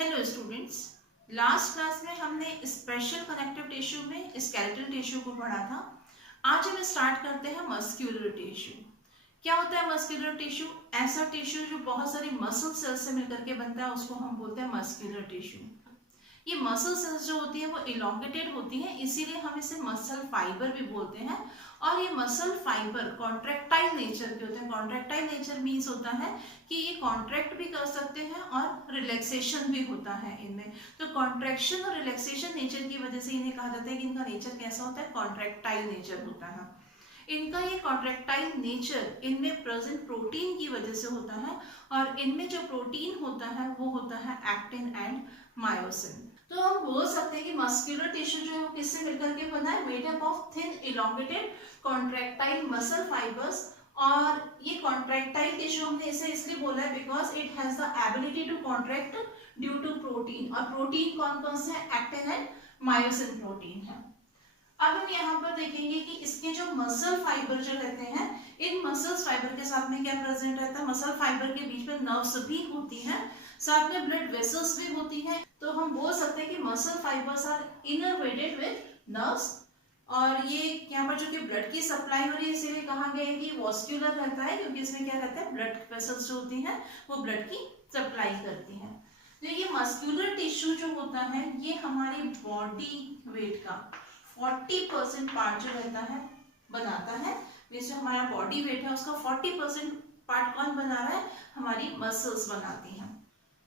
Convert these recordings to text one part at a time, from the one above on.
Hello students, last class में हमने special connective tissue में स्केलेटल टिश्यू को पढ़ा था। आज हम स्टार्ट करते हैं मस्क्यूलर टिश्यू। क्या होता है मस्क्यूलर टिश्यू? ऐसा टिश्यू जो बहुत सारी मसल सेल से मिलकर के बनता है उसको हम बोलते हैं मस्क्यूलर टिश्यू। ये मसल सेल्स जो होती है वो इलोंगेटेड होती है, इसीलिए हम इसे मसल फाइबर भी बोलते हैं। और ये मसल फाइबर कॉन्ट्रैक्टाइल नेचर के होते हैं। कॉन्ट्रैक्टाइल नेचर मीन्स होता है कि ये कॉन्ट्रैक्ट भी कर सकते हैं और रिलैक्सेशन भी होता है इनमें। तो कॉन्ट्रैक्शन और रिलैक्सेशन नेचर की वजह से इन्हें कहा जाता है कि इनका नेचर कैसा होता है, कॉन्ट्रैक्टाइल नेचर होता है। इनका ये कॉन्ट्रैक्टाइल नेचर इनमें प्रेजेंट प्रोटीन की वजह से होता है, और इनमें जो प्रोटीन होता है वो होता है एक्टिन एंड मायोसिन। तो हम बोल सकते हैं कि मस्कुलर टिश्यू जो है वो किससे मिलकर के बना है, made up of thin elongated contractile muscle fibres. और ये कॉन्ट्रैक्टाइल टिश्यू हमने इसे इसलिए बोला है because it has the ability to contract due to protein. और प्रोटीन कौन कौन से हैं? एक्टिन एंड मायोसिन प्रोटीन है। अब हम यहाँ पर देखेंगे कि इसके जो मसल फाइबर जो रहते हैं, इन मसल फाइबर के साथ में क्या प्रेजेंट रहता है, मसल फाइबर के बीच में नर्व्स भी होती हैं, साथ में ब्लड वेसल्स भी होती हैं। तो हम बोल सकते हैं कि muscle fibres are innervated with nerves. और ये यहाँ पर जो कि ब्लड की सप्लाई हो रही है, इसीलिए कहा गया है कि वॉस्क्यूलर रहता है, क्योंकि इसमें क्या रहता है, ब्लड वेसल्स जो होती हैं वो ब्लड की सप्लाई करती हैं। तो ये मस्क्यूलर टिश्यू जो होता है ये हमारी बॉडी वेट का 40% पार्ट जो रहता है बनाता है। जैसे हमारा बॉडी वेट है उसका 40% पार्ट कौन बना रहा है, हमारी मसल्स बनाती हैं।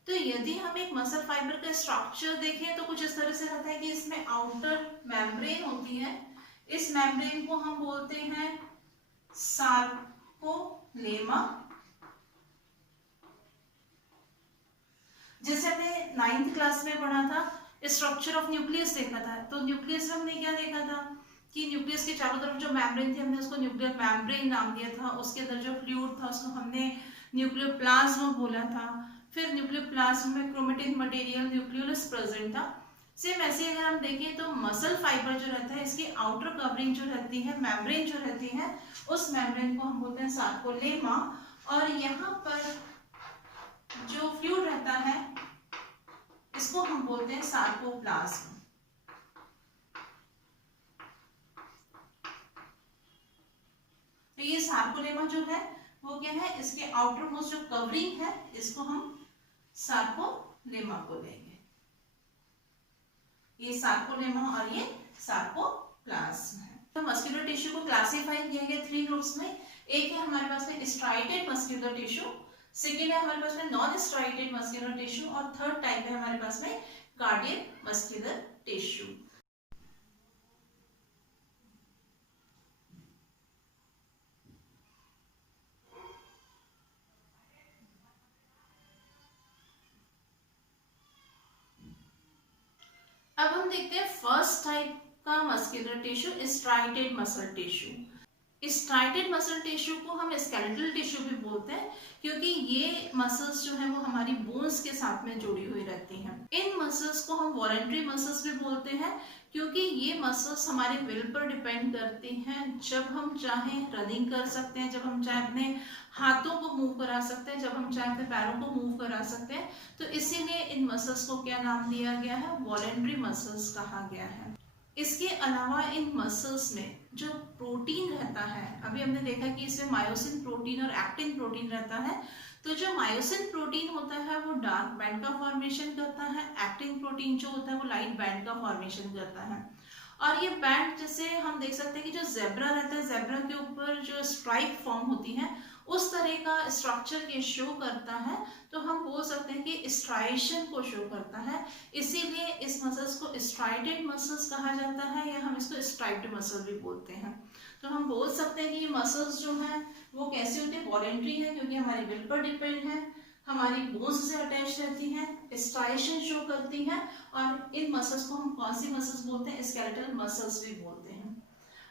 तो यदि हम एक मसल फाइबर का स्ट्रक्चर देखें तो कुछ इस तरह से रहता है कि इसमें आउटर मेम्ब्रेन होती है। इस मेम्ब्रेन को हम बोलते हैं सार्कोलेमा। जैसे हमने 9th क्लास में पढ़ा था, स्ट्रक्चर ऑफ न्यूक्लियस देखा था। तो न्यूक्लियस में हमने क्या देखा था कि न्यूक्लियस के चारों तरफ जो मेम्ब्रेन थी हमने उसको न्यूक्लियर मेम्ब्रेन नाम दिया था। उसके अंदर जो फ्लूइड था उसको हमने न्यूक्लियर प्लाज्मा बोला था। फिर न्यूक्लियर प्लाज्मा में क्रोमेटिन मटेरियल न्यूक्लियोलस प्रेजेंट था। सेम ऐसे अगर हम देखें तो मसल फाइबर जो रहता है इसकी आउटर कवरिंग जो रहती है, मेम्ब्रेन जो रहती है, उस मेम्ब्रेन को हम बोलते हैं सार्कोलेमा। और यहाँ पर जो फ्लूइड रहता है इसको हम बोलते हैं सार्कोप्लाज्म। तो ये सार्कोलेमा जो है वो क्या है, इसके आउटर मोस्ट जो कवरिंग है इसको हम सार्कोलेमा को लेंगे। ये सार्कोलेमा और ये सार्कोप्लाज्म है। तो मस्कुलर टिश्यू को क्लासिफाई किया गया 3 ग्रुप्स में। एक है हमारे पास में स्ट्राइटेड मस्कुलर टिश्यू, सेकेंड है हमारे पास में नॉन स्ट्राइटेड मस्कुलर टिश्यू, और थर्ड टाइप है हमारे पास में कार्डियक मस्कुलर टिश्यू। अब हम देखते हैं फर्स्ट टाइप का muscular tissue, striated muscle tissue. Striated muscle tissue को हम स्केलेटल टिश्यू भी बोलते हैं, क्योंकि ये मसल्स जो है वो हमारी बोन्स के साथ में जुड़ी हुई रहती हैं। इन मसल्स को हम वॉलंटरी मसल्स भी बोलते हैं, क्योंकि ये मसल्स हमारे विल पर डिपेंड करती हैं। जब हम चाहें रनिंग कर सकते हैं, जब हम चाहे अपने हाथों को मूव करा सकते हैं, जब हम चाहे अपने पैरों को मूव करा सकते हैं। तो इसीलिए इन मसल्स को क्या नाम दिया गया है, वॉलंटरी मसल्स कहा गया है। इसके अलावा इन मसल्स में जो प्रोटीन रहता है, अभी हमने देखा कि इसमें मायोसिन प्रोटीन और एक्टिन प्रोटीन रहता है। तो जो मायोसिन प्रोटीन होता है वो डार्क बैंड का फॉर्मेशन करता है, एक्टिन प्रोटीन जो होता है वो लाइट बैंड का फॉर्मेशन करता है। और ये बैंड जैसे हम देख सकते हैं कि जो जेब्रा रहता है, जेब्रा के ऊपर जो स्ट्राइप फॉर्म होती है उस तरह का स्ट्रक्चर ये शो करता है। तो हम बोल सकते हैं कि स्ट्राइएशन को शो करता है, इसीलिए इस मसल्स को स्ट्राइटेड मसल्स कहा जाता है, या हम इसको स्ट्राइप्ड मसल भी बोलते हैं। तो हम बोल सकते हैं कि ये मसल्स जो हैं वो कैसे होते हैं, वॉलेंट्री है, क्योंकि हमारी विल पर डिपेंड है, हमारी बोन्स से अटैच रहती हैं, स्ट्राइएशन शो करती हैं। और इन मसल्स को हम कौन सी मसल्स बोलते हैं, स्केलेटल मसल्स भी बोलते हैं।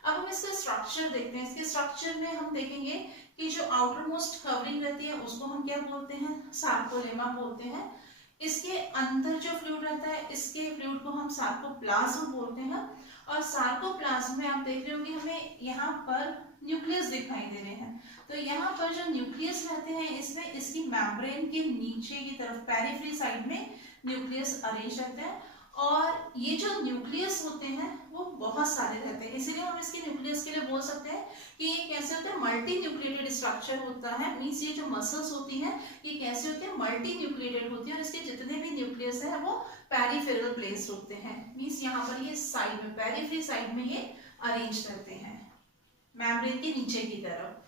अब हम इसका स्ट्रक्चर देखते हैं। इसके स्ट्रक्चर में हम देखेंगे कि जो आउटर मोस्ट कवरिंग रहती है उसको हम क्या बोलते हैं, सार्कोलेमा बोलते हैं। इसके अंदर जो फ्लूइड रहता है इसके फ्लूइड को हम सार्कोप्लाज्म बोलते हैं। और सार्कोप्लाज्म में आप देख रहे होंगे हमें यहाँ पर न्यूक्लियस दिखाई दे रहे हैं। तो यहाँ पर जो न्यूक्लियस रहते हैं इसमें इसकी मेम्ब्रेन के नीचे की तरफ पेरिफेरी साइड में न्यूक्लियस अरेंज रहते हैं, और ये जो न्यूक्लियस होते हैं वो बहुत सारे रहते हैं, इसीलिए हम इसके न्यूक्लियस के लिए बोल सकते हैं कि ये कैसे होते हैं, मल्टी न्यूक्लिएटेड स्ट्रक्चर होता है। मीन्स ये जो मसल्स होती हैं ये कैसे होते हैं, मल्टी न्यूक्लिएटेड होती है, और इसके जितने भी न्यूक्लियस है वो पेरिफेरल प्लेस्ड होते हैं। मीन्स यहाँ पर ये साइड में, पेरिफेरी साइड में ये अरेंज रहते हैं मेम्ब्रेन के नीचे की तरफ।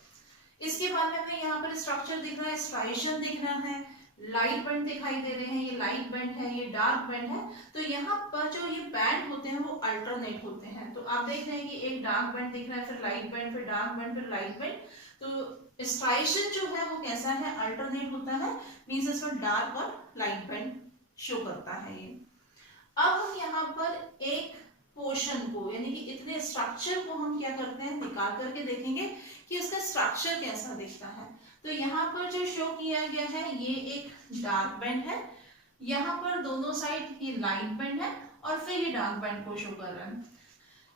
इसके बाद में हमें यहाँ पर स्ट्रक्चर दिख रहा है, स्ट्राइएशन दिख रहा है, लाइट बैंड दिखाई दे रहे हैं, ये लाइट बैंड है, ये डार्क बैंड है। तो यहाँ पर जो ये बैंड होते हैं वो अल्टरनेट होते हैं। तो आप देख रहे हैं कि एक डार्क बैंड दिख रहा है, फिर लाइट बैंड, फिर डार्क बैंड, फिर लाइट बैंड। तो स्ट्राइएशन जो है वो कैसा है, अल्टरनेट होता है। मीन्स इसमें डार्क और लाइट बैंड शो करता है ये। अब हम यहाँ पर एक पोर्शन को, यानी कि इतने स्ट्रक्चर को हम क्या करते हैं, निकाल करके देखेंगे कि उसका स्ट्रक्चर कैसा दिखता है। तो यहाँ पर जो शो किया गया है ये एक डार्क बैंड है, यहाँ पर दोनों साइड ये लाइट बैंड है, और फिर ये डार्क बैंड को शो कर रहा है।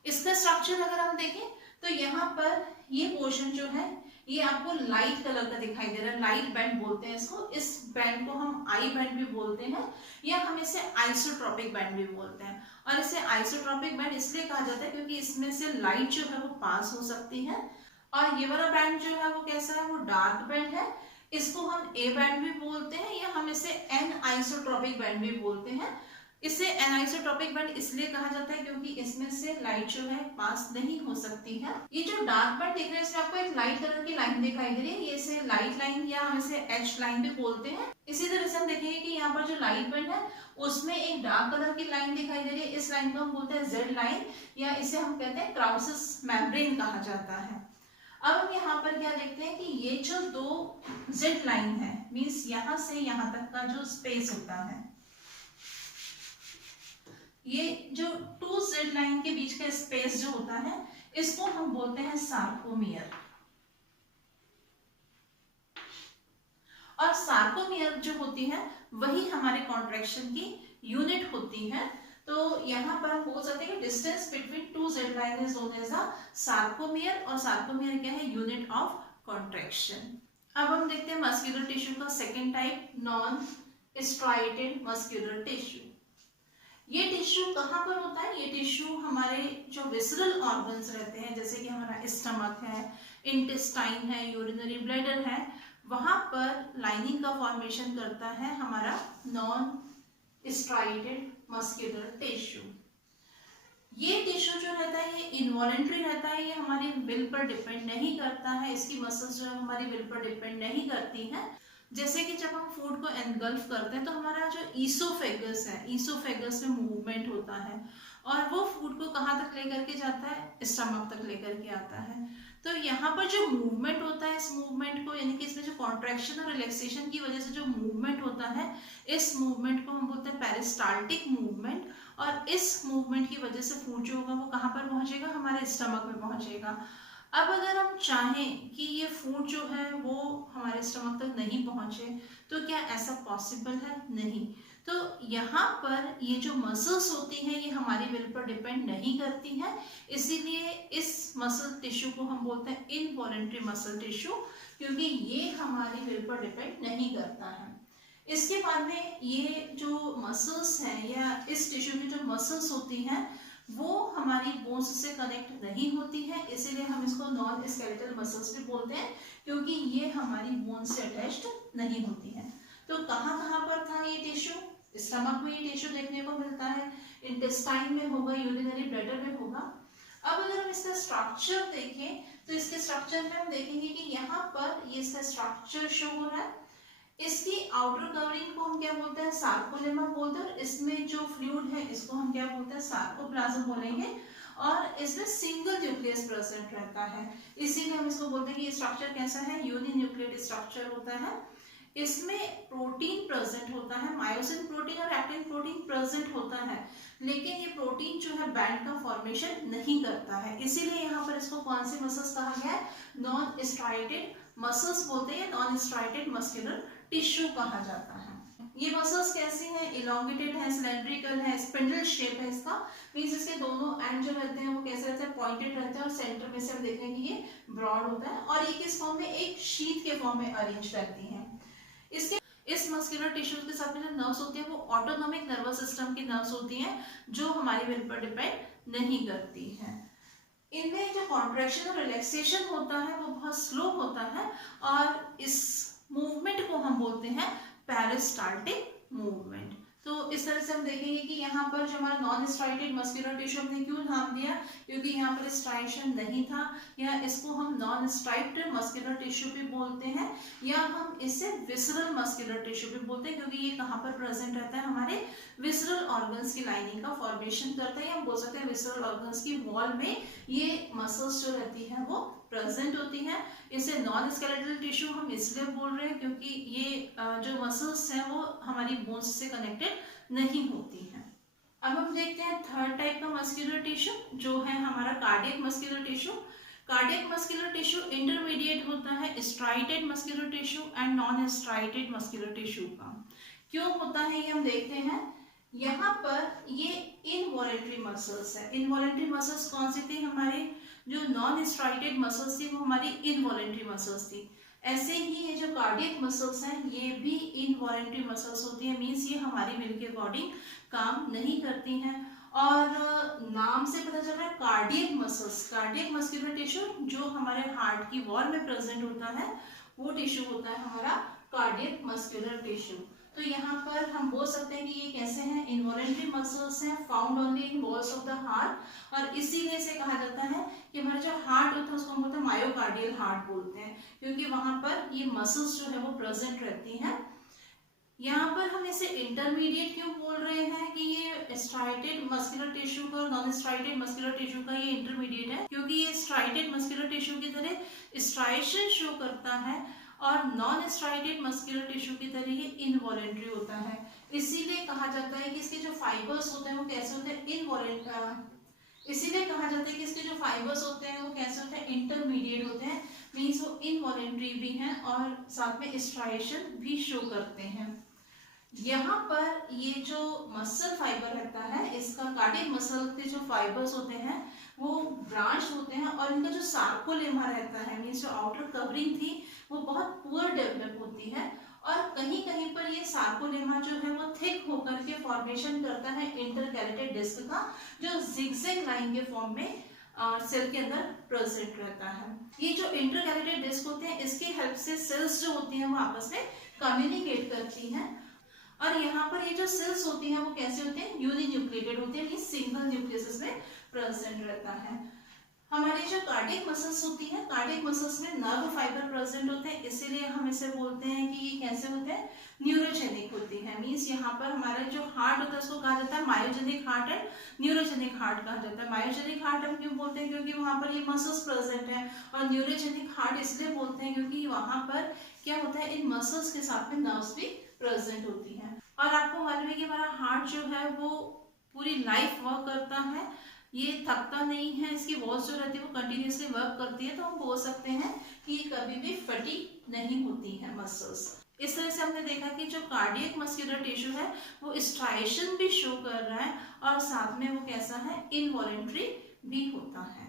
इसका स्ट्रक्चर अगर हम देखें तो यहाँ पर ये पोर्शन जो है ये आपको लाइट कलर का दिखाई दे रहा है, लाइट बैंड बोलते हैं इसको। इस बैंड को हम आई बैंड भी बोलते हैं, या हम इसे आइसोट्रोपिक बैंड भी बोलते हैं। और इसे आइसोट्रोपिक बैंड इसलिए कहा जाता है क्योंकि इसमें से लाइट जो है वो पास हो सकती है। और ये वाला बैंड जो है वो कैसा है, वो डार्क बैंड है, इसको हम ए बैंड भी बोलते हैं, या हम इसे एन आइसोट्रोपिक बैंड भी बोलते हैं। इसे एनाइसोट्रोपिक बैंड इसलिए कहा जाता है क्योंकि इसमें से लाइट जो है पास नहीं हो सकती है। ये जो डार्क बैंड दिख रहा है इसमें आपको एक लाइट कलर की लाइन दिखाई दे रही है, ये इसे लाइट लाइन या हम इसे एच लाइन भी बोलते हैं। इसी तरह से हम देखेंगे कि यहाँ पर जो लाइट बैंड है उसमें एक डार्क कलर की लाइन दिखाई दे रही है, इस लाइन को हम बोलते हैं जेड लाइन, या इसे हम कहते हैं क्राउसिस मेम्ब्रेन कहा जाता है। अब हम यहाँ पर क्या देखते हैं कि ये जो दो जेड लाइन है, मीन्स यहाँ से यहाँ तक का जो स्पेस होता है, ये जो टू जेड लाइन के बीच का स्पेस जो होता है इसको हम बोलते हैं सार्कोमियर। और सार्कोमियर जो होती है वही हमारे कॉन्ट्रैक्शन की यूनिट होती है। तो यहाँ पर हम बोल सकते हैं कि distance between two Z line is known as a sarcomere, और सार्कोमियर क्या है, यूनिट ऑफ कॉन्ट्रैक्शन। अब हम देखते हैं मस्कुलर टिश्यू का second type, non striated muscular tissue. ये टिश्यू कहाँ पर होता है, ये टिश्यू हमारे जो विसरल ऑर्गन्स रहते हैं, जैसे कि हमारा स्टमक है, इंटेस्टाइन है, यूरिनरी ब्लैडर है, वहां पर लाइनिंग का फॉर्मेशन करता है हमारा नॉन स्ट्राइएटेड मस्कुलर टिश्यू। ये टिश्यू जो रहता है ये इनवॉलेंट्री रहता है, ये हमारी विल पर डिपेंड नहीं करता है, इसकी मसल्स जो है हमारी विल पर डिपेंड नहीं करती हैं। जैसे कि जब हम फूड को एनगल्फ करते हैं तो हमारा जो ईसोफेगस है, ईसोफेगस में मूवमेंट होता है, और वो फूड को कहाँ तक लेकर के जाता है, स्टमक तक लेकर के आता है। तो यहाँ पर जो मूवमेंट होता है, इस मूवमेंट को, यानी कि इसमें जो कॉन्ट्रैक्शन और रिलैक्सेशन की वजह से जो मूवमेंट होता है, इस मूवमेंट को हम बोलते हैं पेरिस्टाल्टिक मूवमेंट। और इस मूवमेंट की वजह से फूड जो होगा वो कहाँ पर पहुंचेगा, हमारे स्टमक में पहुंचेगा। अब अगर हम चाहें कि ये फूड जो है वो हमारे स्टमक तक नहीं पहुंचे तो क्या ऐसा पॉसिबल है, नहीं। तो यहाँ पर ये जो मसल्स होती हैं ये हमारी विल पर डिपेंड नहीं करती हैं, इसीलिए इस मसल टिश्यू को हम बोलते हैं इनवॉलेंट्री मसल टिश्यू, क्योंकि ये हमारी विल पर डिपेंड नहीं करता है। इसके बाद में ये जो मसल्स हैं या इस टिश्यू की जो मसल्स होती हैं वो हमारी बोन्स से कनेक्ट नहीं होती है, इसीलिए हम इसको नॉन स्केलेटल मसल्स भी बोलते हैं, क्योंकि ये हमारी बोन से अटैच्ड नहीं होती है। तो कहाँ कहाँ पर था ये टिश्यू, स्टमक में ये टिश्यू देखने को मिलता है, इंटेस्टाइन में होगा, यूरिनरी ब्लैडर में होगा। अब अगर हम इसका स्ट्रक्चर देखें तो इसके स्ट्रक्चर में हम देखेंगे कि यहाँ पर ये इसका स्ट्रक्चर शो हो रहा है। इसकी आउटर कवरिंग को हम क्या बोलते हैं, सार्कोलेमा बोलते हैं, और इसमें जो फ्लूइड है इसको हम क्या बोलते हैं, सार्कोप्लाज्म बोलेंगे। और इसमें सिंगल न्यूक्लियस प्रेजेंट रहता है, इसीलिए हम इसको बोलते हैं कि स्ट्रक्चर कैसा है, यूनिन्यूक्लिएटेड स्ट्रक्चर होता है। इसमें प्रोटीन प्रेजेंट होता है, मायोसिन प्रोटीन और एक्टिन प्रोटीन प्रेजेंट होता है, लेकिन ये प्रोटीन जो है बैंड का फॉर्मेशन नहीं करता है, इसीलिए यहाँ पर इसको कौन सी मसल्स कहा गया है, नॉन स्ट्राइएटेड मसल्स बोलते हैं, नॉन स्ट्राइएटेड मस्कुलर टिश्यू कहा जाता है। ये मसल्स कैसी हैं, इलोंगेटेड है, सिलेंड्रिकल है, स्पिंडल शेप है इसका, मींस इसके दोनों एंड जो रहते हैं वो कैसे रहते हैं, पॉइंटेड रहते हैं, और सेंटर में से हम देखेंगे कि ये ब्रॉड होता है, और ये किस फॉर्म में, एक शीट के फॉर्म में अरेंज रहती हैं। इसके इस मस्कुलर टिश्यूज के साथ में जो नर्व्स होती हैं वो ऑटोनॉमिक नर्वस सिस्टम की नर्व्स होती हैं जो हमारी विल पर डिपेंड नहीं करती हैं। इनमें जो कॉन्ट्रैक्शन और रिलैक्सेशन होता है वो बहुत स्लो होता है और इस मूवमेंट को हम बोलते हैं पेरिस्टाल्टिक मूवमेंट। तो इस तरह से हम देखेंगे कि यहाँ पर जो हमारा नॉन स्ट्राइटेड मस्कुलर टिश्यू हमने क्यों नाम दिया, क्योंकि यहाँ पर स्ट्राइशन नहीं था, या इसको हम नॉन स्ट्राइप्ड मस्कुलर टिश्यू भी बोलते हैं, या हम इसे विसरल मस्कुलर टिश्यू भी बोलते हैं, क्योंकि ये कहाँ पर प्रेजेंट रहता है, हमारे विसरल ऑर्गन्स की लाइनिंग का फॉर्मेशन करता है, या हम बोल सकते हैं विसरल ऑर्गन्स की वॉल में ये मसल्स जो रहती हैं वो प्रेजेंट होती हैं। इसे नॉन स्केलेटल टिश्यू हम इसलिए बोल रहे हैं क्योंकि ये जो मसल्स हैं वो हमारी बोन्स से कनेक्टेड नहीं होती हैं। अब हम देखते हैं थर्ड टाइप का मस्कुलर टिश्यू जो है हमारा cardiac muscular tissue. Cardiac muscular tissue intermediate होता है striated muscular tissue and non striated muscular tissue का। क्यों होता है ये हम देखते हैं। यहाँ पर ये इनवॉलेंट्री मसल्स है। इनवॉलेंट्री मसल्स कौन सी थी, हमारे जो नॉन स्ट्राइटेड मसल्स थी वो हमारी इनवॉलेंट्री मसल्स थी। ऐसे ही ये जो कार्डियक मसल्स हैं ये भी इनवॉलेंट्री मसल्स होती है, मीन्स ये हमारी विल के अकॉर्डिंग काम नहीं करती हैं। और नाम से पता चल रहा है cardiac muscles, cardiac muscular tissue जो हमारे हार्ट की वॉल में प्रेजेंट होता है वो टिश्यू होता है हमारा कार्डियक मस्कुलर टिश्यू। तो यहाँ पर हम बोल सकते हैं कि ये कैसे हैं, इनवॉलेंट्री मसल्स हैं found only in walls of the heart, और इसीलिए से कहा जाता है कि हमारा जो हार्ट होता है उसको हम बोलते हैं मायोकार्डियल हार्ट बोलते हैं, क्योंकि वहां पर ये मसल्स जो है वो प्रेजेंट रहती हैं। यहाँ पर हम इसे इंटरमीडिएट क्यों बोल रहे हैं कि ये स्ट्राइटेड मस्कुलर टिश्यू का और नॉन स्ट्राइटेड मस्कुलर टिश्यू का ये इंटरमीडिएट है, क्योंकि ये स्ट्राइटेड मस्कुलर टिश्यू की तरह स्ट्राइशन शो करता है और नॉन स्ट्राइटेड मस्कुलर टिश्यू की तरह ये इनवॉलेंट्री होता है। इसीलिए कहा जाता है कि इसके जो फाइबर्स होते हैं वो कैसे होते हैं, इसीलिए कहा जाता है कि इसके जो फाइबर्स होते हैं वो कैसे होते हैं, इंटरमीडिएट होते हैं, मीन्स वो इनवॉलेंट्री भी हैं और साथ में स्ट्राइशन भी शो करते हैं। यहाँ पर ये जो मसल फाइबर रहता है इसका कार्डियक मसल के जो फाइबर्स होते हैं वो ब्रांच होते हैं, और इनका जो सार्कोलेमा रहता है मीन्स जो आउटर कवरिंग थी वो बहुत पुअर डेवलप होती है, और कहीं कहीं पर ये सार्कोलेमा जो है वो थिक होकर के फॉर्मेशन करता है इंटरकैलेटेड डिस्क का, जो जिगजैग लाइन के फॉर्म में सेल के अंदर प्रेजेंट रहता है। ये जो इंटरकैलेटेड डिस्क होते हैं इसकी हेल्प से सेल्स जो होती हैं वो आपस में कम्युनिकेट करती हैं, और यहाँ पर ये जो सेल्स होती हैं वो कैसे होते हैं, यूनिन्यूक्लिएटेड होते हैं, ये सिंगल न्यूक्लियस में प्रेजेंट रहता है। हमारी जो कार्डियक मसल्स होती हैं, कार्डियक मसल्स में नर्व फाइबर प्रेजेंट होते हैं, इसीलिए हम इसे बोलते हैं कि ये कैसे होते हैं, न्यूरोजेनिक होती है। मीन्स यहाँ पर हमारा जो हार्ट होता है उसको कहा जाता है myogenic heart and neurogenic heart कहा जाता है। मायोजेनिक हार्ट हम क्यों बोलते हैं, क्योंकि वहाँ पर ये मसल्स प्रेजेंट है, और न्यूरोजेनिक हार्ट इसलिए बोलते हैं क्योंकि वहाँ पर क्या होता है, इन मसल्स के साथ में नर्व्स भी प्रेजेंट होती हैं। और आपको मालूम है कि हमारा हार्ट जो है वो पूरी लाइफ वर्क करता है, ये थकता नहीं है, इसकी वॉल्स जो रहती है वो कंटिन्यूसली वर्क करती है, तो हम बोल सकते हैं कि ये कभी भी फटीग नहीं होती है मसल्स। इस तरह से हमने देखा कि जो कार्डियक मस्कुलर टिश्यू है वो स्ट्राइशन भी शो कर रहा है और साथ में वो कैसा है, इनवॉलेंट्री भी होता है।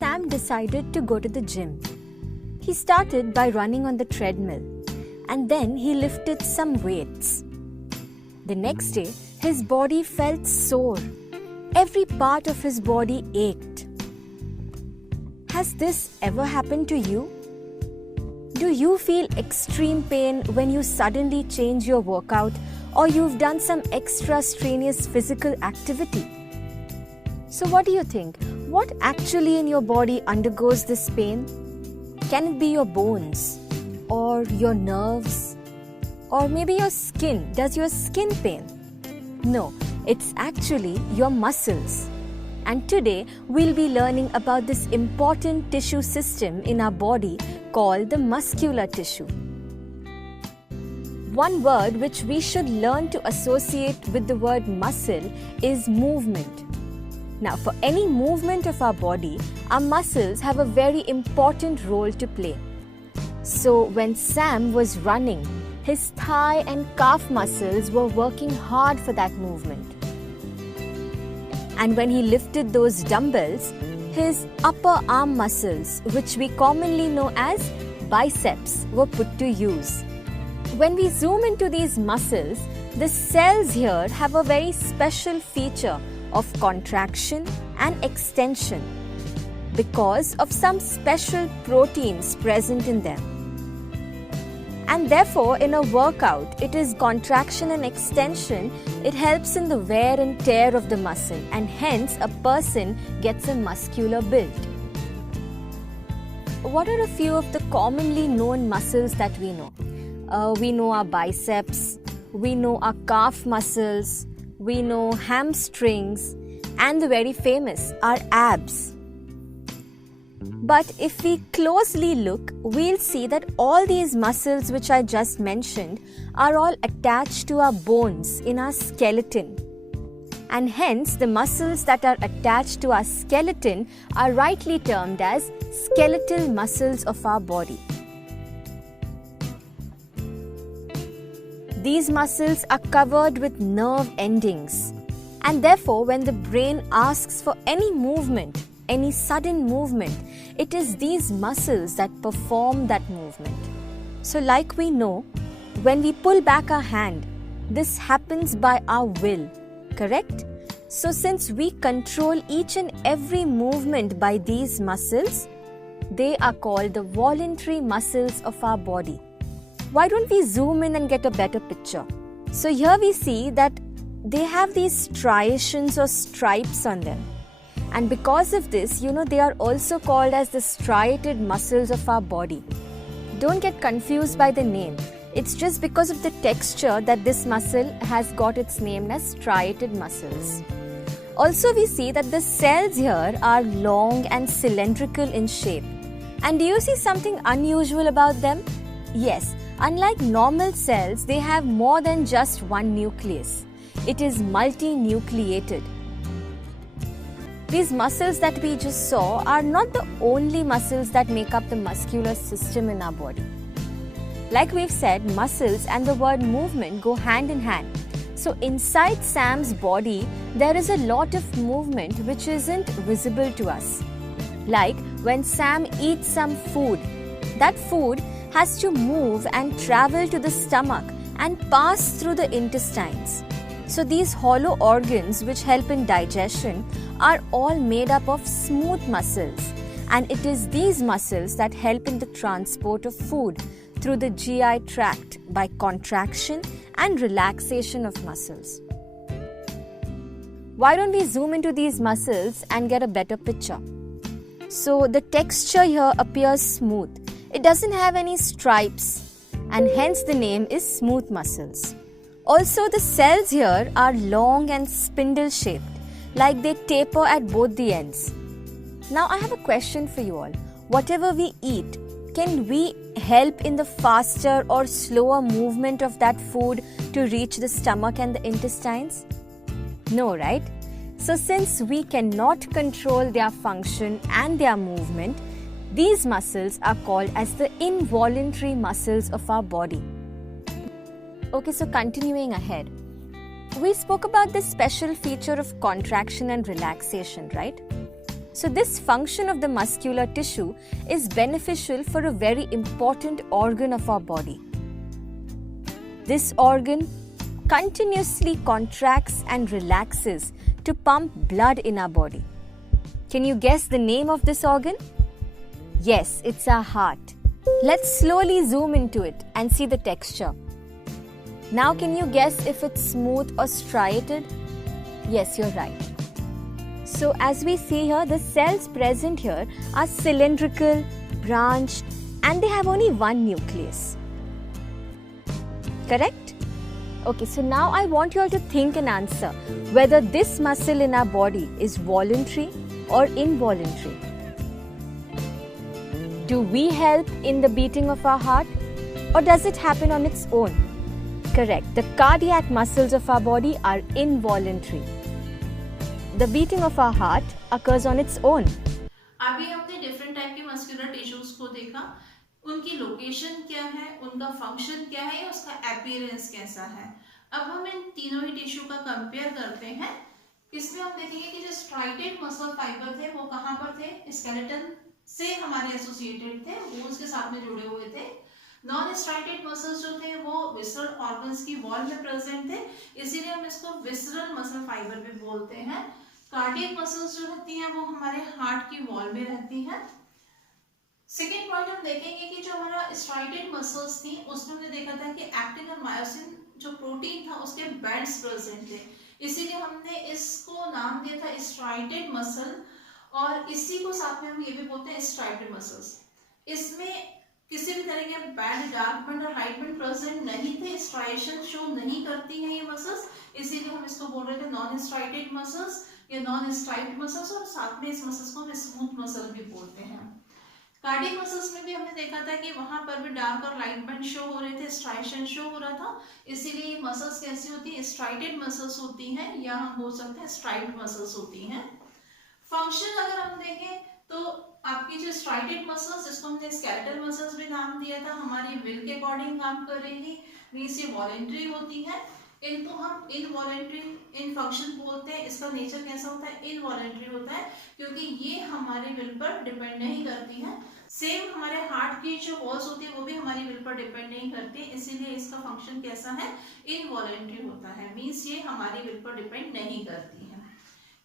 Sam decided to go to the gym. He started by running on the treadmill, and then he lifted some weights. The next day, his body felt sore. Every part of his body ached. Has this ever happened to you? Do you feel extreme pain when you suddenly change your workout or you've done some extra strenuous physical activity? So what do you think? What actually in your body undergoes this pain? Can it be your bones or your nerves or maybe your skin? Does your skin pain? No, it's actually your muscles. And today we'll be learning about this important tissue system in our body called the muscular tissue. One word which we should learn to associate with the word muscle is movement. Now, for any movement of our body, our muscles have a very important role to play. So, when Sam was running, his thigh and calf muscles were working hard for that movement. And when he lifted those dumbbells, his upper arm muscles, which we commonly know as biceps, were put to use. When we zoom into these muscles, the cells here have a very special feature of contraction and extension because of some special proteins present in them. And therefore, in a workout, it is contraction and extension. It helps in the wear and tear of the muscle, and hence a person gets a muscular build. What are a few of the commonly known muscles that we know? We know our biceps, we know our calf muscles, we know hamstrings, and the very famous, our abs. But if we closely look, we'll see that all these muscles which I just mentioned are all attached to our bones in our skeleton. And hence, the muscles that are attached to our skeleton are rightly termed as skeletal muscles of our body. These muscles are covered with nerve endings, and therefore, when the brain asks for any movement, any sudden movement, it is these muscles that perform that movement. So, like we know, when we pull back our hand, this happens by our will, correct? So, since we control each and every movement by these muscles, they are called the voluntary muscles of our body. Why don't we zoom in and get a better picture? So, here we see that they have these striations or stripes on them. And because of this, they are also called as the striated muscles of our body. Don't get confused by the name. It's just because of the texture that this muscle has got its name as striated muscles. Also, we see that the cells here are long and cylindrical in shape. And do you see something unusual about them? Yes, unlike normal cells, they have more than just one nucleus. It is multinucleated. These muscles that we just saw are not the only muscles that make up the muscular system in our body. Like we've said, muscles and the word movement go hand in hand. So inside Sam's body, there is a lot of movement which isn't visible to us. Like when Sam eats some food, that food has to move and travel to the stomach and pass through the intestines. So these hollow organs which help in digestion are all made up of smooth muscles, and it is these muscles that help in the transport of food through the GI tract by contraction and relaxation of muscles. Why don't we zoom into these muscles and get a better picture? So the texture here appears smooth. It doesn't have any stripes, and hence the name is smooth muscles. Also, the cells here are long and spindle shaped, like they taper at both the ends. Now I have a question for you all. Whatever we eat, can we help in the faster or slower movement of that food to reach the stomach and the intestines? No, right? So since we cannot control their function and their movement, these muscles are called as the involuntary muscles of our body. Okay, so continuing ahead. We spoke about this special feature of contraction and relaxation, right? So this function of the muscular tissue is beneficial for a very important organ of our body. This organ continuously contracts and relaxes to pump blood in our body. Can you guess the name of this organ? Yes, it's our heart. Let's slowly zoom into it and see the texture. Now can you guess if it's smooth or striated? Yes, you're right. So as we see here, the cells present here are cylindrical, branched, and they have only one nucleus. Correct? Okay, so now I want you all to think and answer whether this muscle in our body is voluntary or involuntary. Do we help in the beating of our heart, or does it happen on its own? Correct. The cardiac muscles of our body are involuntary. The beating of our heart occurs on its own. अभी हमने different type के muscular tissues को देखा, उनकी location क्या है, उनका function क्या है, या उसका अपीयरेंस कैसा है। अब हम इन तीनों ही टिश्यू का कंपेयर करते हैं। इसमें हम देखेंगे कि जो स्ट्राइटेड मसल फाइबर थे वो कहाँ पर थे, स्केलेटन से हमारे एसोसिएटेड थे, बोन्स के साथ में जुड़े हुए थे। नॉन स्ट्राइटेड मसल्स जो थे वो विसरल ऑर्गन्स की वॉल में प्रेजेंट थे, इसीलिए हम इसको विसरल मसल फाइबर भी बोलते हैं। कार्डियक मसल्स जो रहती हैं वो हमारे हार्ट की वॉल में रहती हैं। सेकेंड पॉइंट हम देखेंगे कि जो हमारा स्ट्राइटेड मसल्स थी उसमें हमने देखा था कि एक्टिन और मायोसिन जो प्रोटीन था उसके बैंड्स प्रेजेंट थे, इसीलिए हमने इसको नाम दिया था स्ट्राइटेड मसल, और इसी को साथ में हम ये भी बोलते हैं स्ट्राइप्ड मसल्स। इसमें किसी भी तरह के बैंड, डार्क बैंड और लाइट बैंड प्रेजेंट नहीं थे, स्ट्राइएशन शो नहीं करती हैं ये मसल्स, इसीलिए हम इसको बोल रहे थे नॉन स्ट्राइटेड मसल्स या नॉन स्ट्राइप्ड मसल्स, और साथ में इस मसल्स को हम स्मूथ मसल भी बोलते हैं। कार्डियक मसल्स में भी हमने देखा था कि वहां पर भी डार्क और लाइट बैंड शो हो रहे थे, स्ट्राइएशन शो हो रहा था, इसीलिए ये मसल्स कैसी होती है, स्ट्राइटेड मसल्स होती हैं, या हम बोल सकते हैं स्ट्राइप्ड मसल्स होती हैं। फंक्शन अगर हम देखें तो आपकी जो स्ट्राइटेड मसल्स, जिसको हमने स्केलेटल मसल्स भी नाम दिया था, हमारी विल के अकॉर्डिंग काम करेंगी, मींस ये वॉलेंट्री होती है। इनको हम इनवॉलेंट्री इन फंक्शन बोलते हैं। इसका नेचर कैसा होता है, इनवॉलेंट्री होता है, क्योंकि ये हमारे विल पर डिपेंड नहीं करती है। सेम हमारे हार्ट की जो वॉल्स होती है वो भी हमारी विल पर डिपेंड नहीं करती, इसीलिए इसका फंक्शन कैसा है, इनवॉलेंट्री होता है, मींस ये हमारी विल पर डिपेंड नहीं करती है।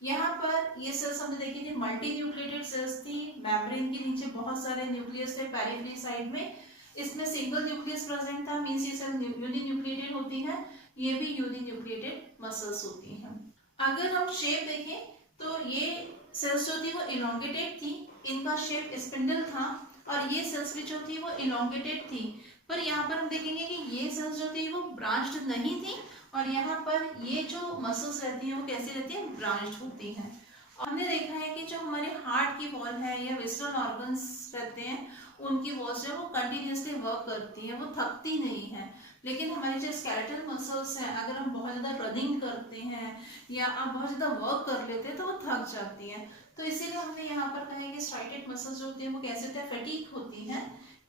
यहाँ पर ये सेल्स हमने देखी थी, मल्टी न्यूक्लिएटेड सेल्स थी, मेम्ब्रेन के नीचे बहुत सारे न्यूक्लियस थे पेरिफेरी साइड में, इसमें सिंगल न्यूक्लियस प्रेजेंट था, मींस ये सेल यूनिन्यूक्लिएटेड होती है, ये भी यूनिन्यूक्लिएटेड मसल्स होती हैं। अगर हम शेप देखें तो ये सेल्स जो थी वो इलोंगेटेड थी, इनका शेप स्पिंडल था, और ये सेल्स भी जो थी वो इलोंगेटेड थी, पर यहाँ पर हम देखेंगे कि ये सेल्स जो थी वो ब्रांच्ड नहीं थी, और यहाँ पर ये जो मसल्स रहती हैं वो कैसी रहती है, ब्रांच्ड होती हैं। और हमने देखा है कि जो हमारे हार्ट की वॉल है या विसरल ऑर्गन्स रहते हैं उनकी वॉल्स जो वो कंटिन्यूसली वर्क करती है, वो थकती नहीं है। लेकिन हमारी जो स्केलेटल मसल्स हैं, अगर हम बहुत ज़्यादा रनिंग करते हैं या आप बहुत ज़्यादा वर्क कर लेते हैं तो वो थक जाती हैं, तो इसीलिए हमने यहाँ पर कहा है कि स्ट्राइटेड मसल्स जो होती है वो कैसे होते हैं, फैटीग होती हैं।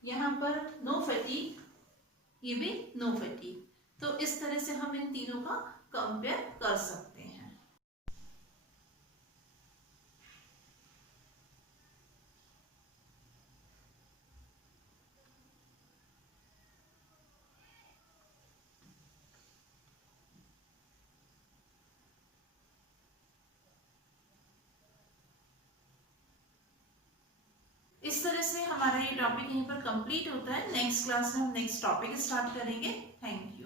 यहाँ पर नो फैटीग, ये भी नो फैटीग, तो इस तरह से हम इन तीनों का कंपेयर कर सकते हैं। इस तरह से हमारा ये टॉपिक यहीं पर कंप्लीट होता है। नेक्स्ट क्लास में हम नेक्स्ट टॉपिक स्टार्ट करेंगे। Thank you.